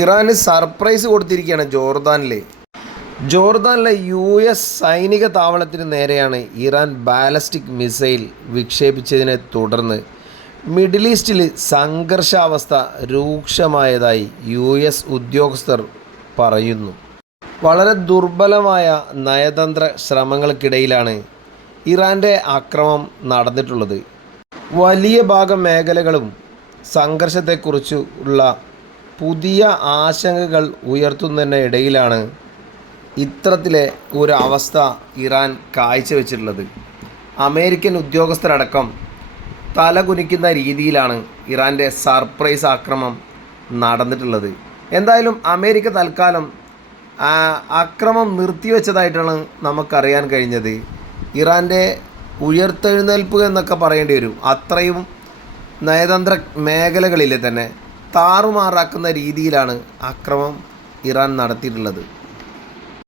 ഇറാന് surprise കൊടുത്തിരിക്കുകയാണ് ജോർദാനിലെ US സൈനിക താവളത്തിന് നേരെയാണ് ഇറാൻ ബാലസ്റ്റിക് മിസൈൽ വിക്ഷേപിച്ചതിനെ തുടർന്ന് മിഡിൽ ഈസ്റ്റിൽ സംഘർഷാവസ്ഥ രൂക്ഷമായതായി US ഉദ്യോഗസ്ഥർ പറയുന്നു. വളരെ ദുർബലമായ നയതന്ത്ര ശ്രമങ്ങൾക്കിടയിലാണ് ഇറാൻ്റെ ആക്രമണം നടന്നിട്ടുള്ളത്. വലിയ ഭാഗം മേഖലകളും സംഘർഷത്തെക്കുറിച്ചുള്ള പുതിയ ആശങ്കകൾ ഉയർത്തുന്നതിനിടയിലാണ് ഇത്തരത്തിലെ ഒരു അവസ്ഥ ഇറാൻ കാഴ്ചവെച്ചിട്ടുള്ളത്. അമേരിക്കൻ ഉദ്യോഗസ്ഥരടക്കം തലകുനിക്കുന്ന രീതിയിലാണ് ഇറാൻ്റെ സർപ്രൈസ് ആക്രമണം നടന്നിട്ടുള്ളത്. എന്തായാലും അമേരിക്ക തൽക്കാലം ആക്രമണം നിർത്തിവെച്ചതായിട്ടാണ് നമുക്കറിയാൻ കഴിഞ്ഞത്. ഇറാൻ്റെ ഉയർത്തെഴുന്നേൽപ്പ് എന്നൊക്കെ പറയേണ്ടി വരും. അത്രയും നയതന്ത്ര മേഖലകളിൽ തന്നെ താറുമാറാക്കുന്ന രീതിയിലാണ് ആക്രമണം ഇറാൻ നടത്തിയിട്ടുള്ളത്.